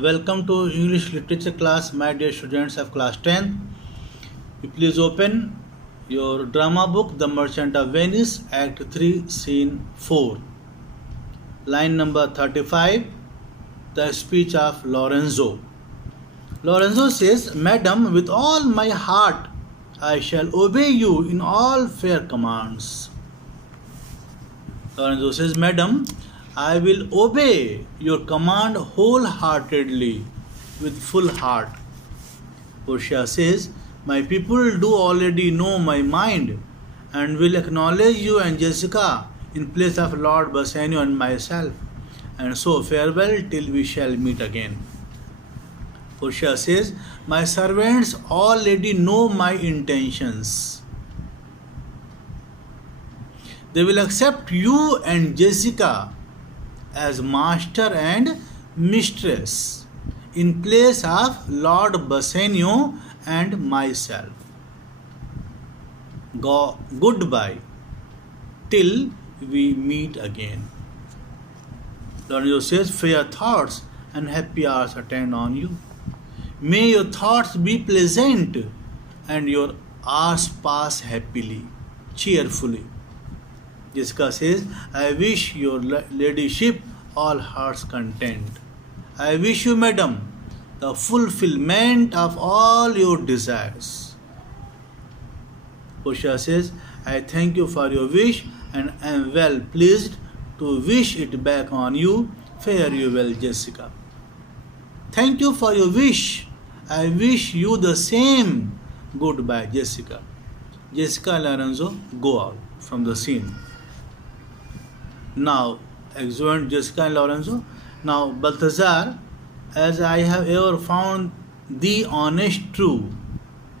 Welcome to English literature class, my dear students of class 10. You please open your drama book, The Merchant of Venice, Act 3, Scene 4. Line number 35, the speech of Lorenzo. Lorenzo says, Madam, with all my heart, I shall obey you in all fair commands. Lorenzo says, Madam, I will obey your command wholeheartedly, with full heart. Portia says, my people do already know my mind and will acknowledge you and Jessica in place of Lord Bassanio and myself. And so farewell till we shall meet again. Portia says, my servants already know my intentions. They will accept you and Jessica as master and mistress in place of Lord Bassanio and myself. Goodbye till we meet again. Lorenzo says, fair thoughts and happy hours attend on you. May your thoughts be pleasant and your hours pass happily, cheerfully. Jessica says, I wish your ladyship all heart's content. I wish you, madam, the fulfillment of all your desires. Portia says, I thank you for your wish and am well pleased to wish it back on you. Fare you well, Jessica. Thank you for your wish. I wish you the same. Goodbye, Jessica. Jessica and Lorenzo go out from the scene. Now, exeunt Jessica and Lorenzo. Now, Balthazar, as I have ever found thee honest true.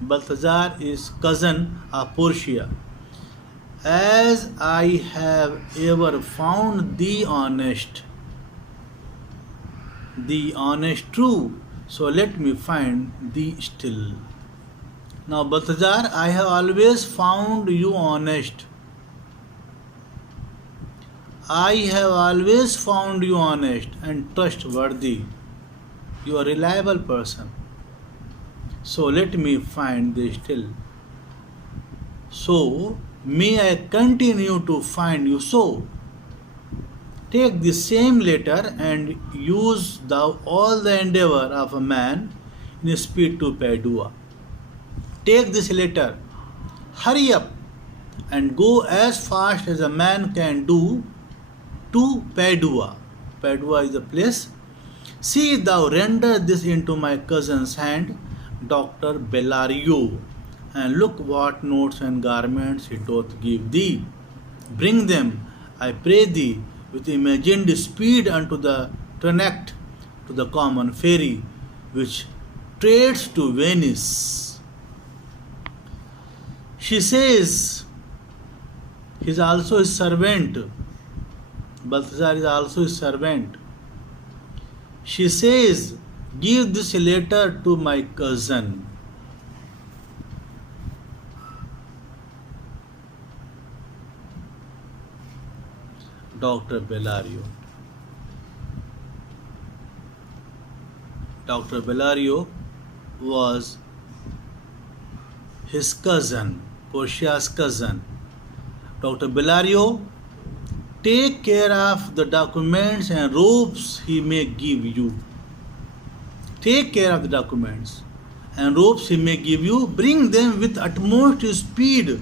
Balthazar is cousin of Portia. As I have ever found thee honest true, so let me find thee still. Now, Balthazar, I have always found you honest. I have always found you honest and trustworthy. You are a reliable person. So let me find thee still. So may I continue to find you so. Take the same letter and use thou all the endeavor of a man in speed to Padua. Take this letter, hurry up, and go as fast as a man can do to Padua. Padua is a place. See thou render this into my cousin's hand, Dr. Bellario, and look what notes and garments he doth give thee. Bring them, I pray thee, with imagined speed unto the Trinact, to the common ferry, which trades to Venice. She says, he is also his servant. Balthazar is also his servant. She says, give this letter to my cousin. Dr. Bellario. Dr. Bellario was his cousin, Portia's cousin. Dr. Bellario, take care of the documents and ropes he may give you. Take care of the documents and ropes he may give you. Bring them with utmost speed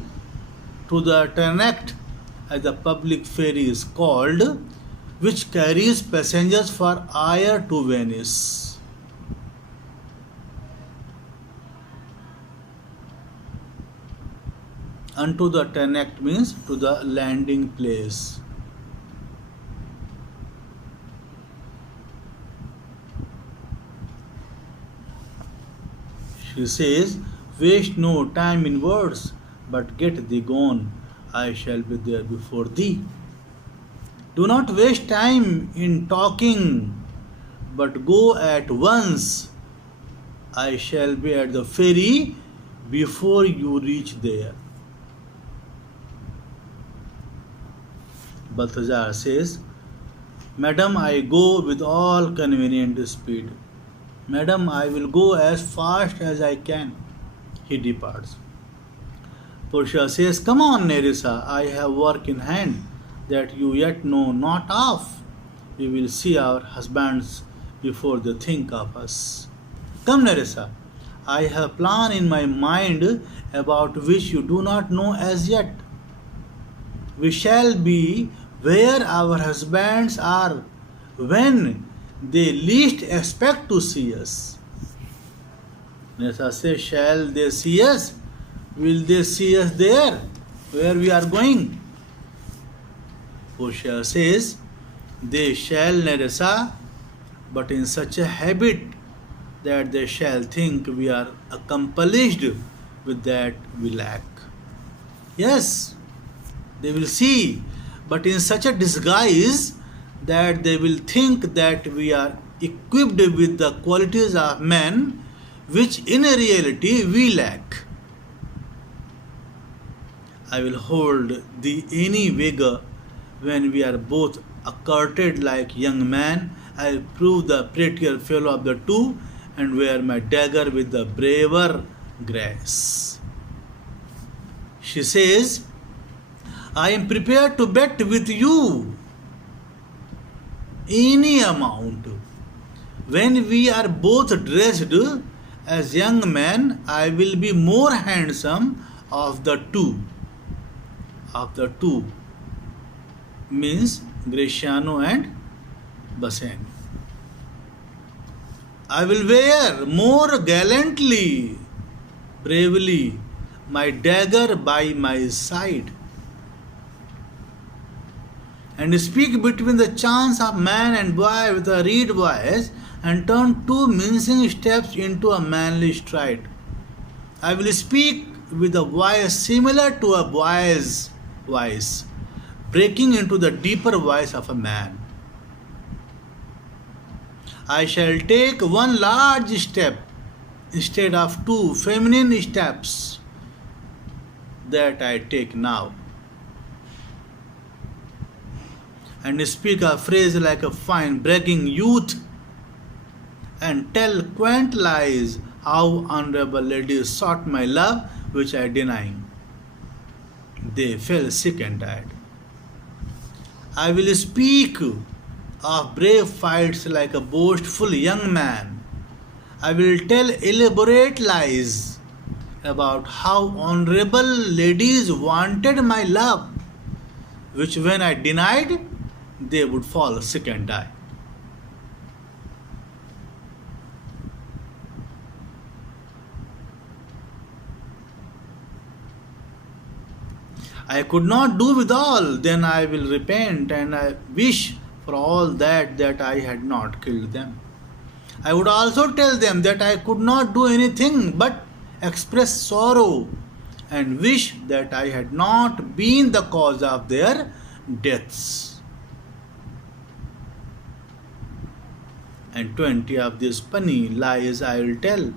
to the Trinact, as the public ferry is called, which carries passengers for Ayr to Venice. Unto the Trinact means to the landing place. She says, waste no time in words, but get thee gone. I shall be there before thee. Do not waste time in talking, but go at once. I shall be at the ferry before you reach there. Balthazar says, Madam, I go with all convenient speed. Madam, I will go as fast as I can. He departs. Portia says, Come on, Nerissa, I have work in hand that you yet know not of. We will see our husbands before they think of us. Come, Nerissa, I have plan in my mind about which you do not know as yet. We shall be where our husbands are when they least expect to see us. Nerissa says, Shall they see us? Will they see us there, where we are going? Portia says, They shall, Nerissa, but in such a habit that they shall think we are accomplished with that we lack. Yes, they will see, but in such a disguise that they will think that we are equipped with the qualities of men which in reality we lack. I will hold thee any vigor when we are both accurted like young men. I will prove the prettier fellow of the two and wear my dagger with the braver grace. She says, I am prepared to bet with you any amount. When we are both dressed as young men, I will be more handsome of the two. Of the two means Gratiano and Bassanio. I will wear more gallantly, bravely, my dagger by my side, and speak between the chants of man and boy with a reed voice, and turn two mincing steps into a manly stride. I will speak with a voice similar to a boy's voice, breaking into the deeper voice of a man. I shall take one large step instead of two feminine steps that I take now, and speak a phrase like a fine bragging youth, and tell quaint lies how honorable ladies sought my love which I denying. They fell sick and died. I will speak of brave fights like a boastful young man. I will tell elaborate lies about how honorable ladies wanted my love, which when I denied, they would fall sick and die. I could not do with all, then I will repent, and I wish for all that I had not killed them. I would also tell them that I could not do anything but express sorrow and wish that I had not been the cause of their deaths. And 20 of these funny lies I will tell,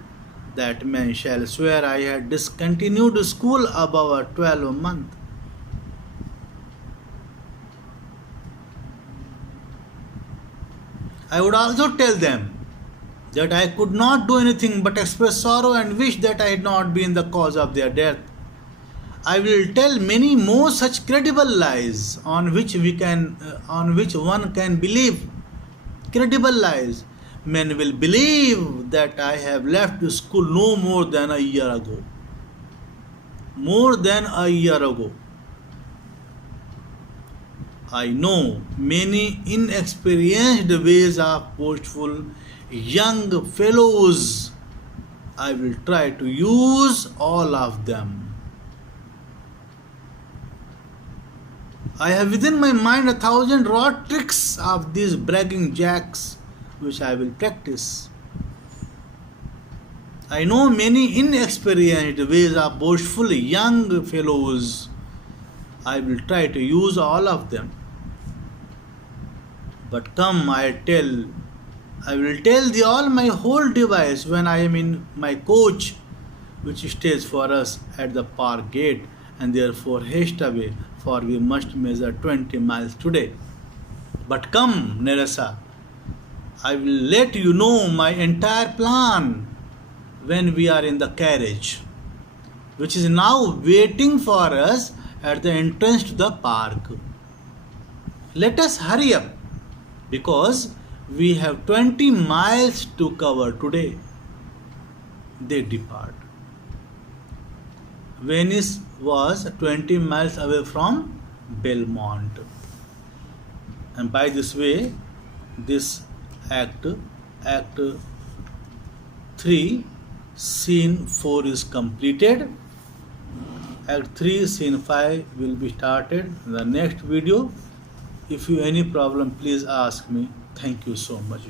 that men shall swear I had discontinued school above a 12-month. I would also tell them that I could not do anything but express sorrow and wish that I had not been the cause of their death. I will tell many more such credible lies on which one can believe. Credible lies. Men will believe that I have left school no more than a year ago. More than a year ago. I know many inexperienced ways of boastful young fellows. I will try to use all of them. I have within my mind 1,000 raw tricks of these bragging jacks which I will practice. I know many inexperienced ways of boastful young fellows. I will try to use all of them. But come, I will tell thee all my whole device when I am in my coach, which stays for us at the park gate, and therefore haste away, for we must measure 20 miles today. But come, Nerissa, I will let you know my entire plan when we are in the carriage, which is now waiting for us at the entrance to the park. Let us hurry up because we have 20 miles to cover today. They depart. Venice was 20 miles away from Belmont. And by this way, this act 3, scene 4 is completed. Act 3, scene 5 will be started in the next video. If you any problem, please ask me. Thank you so much.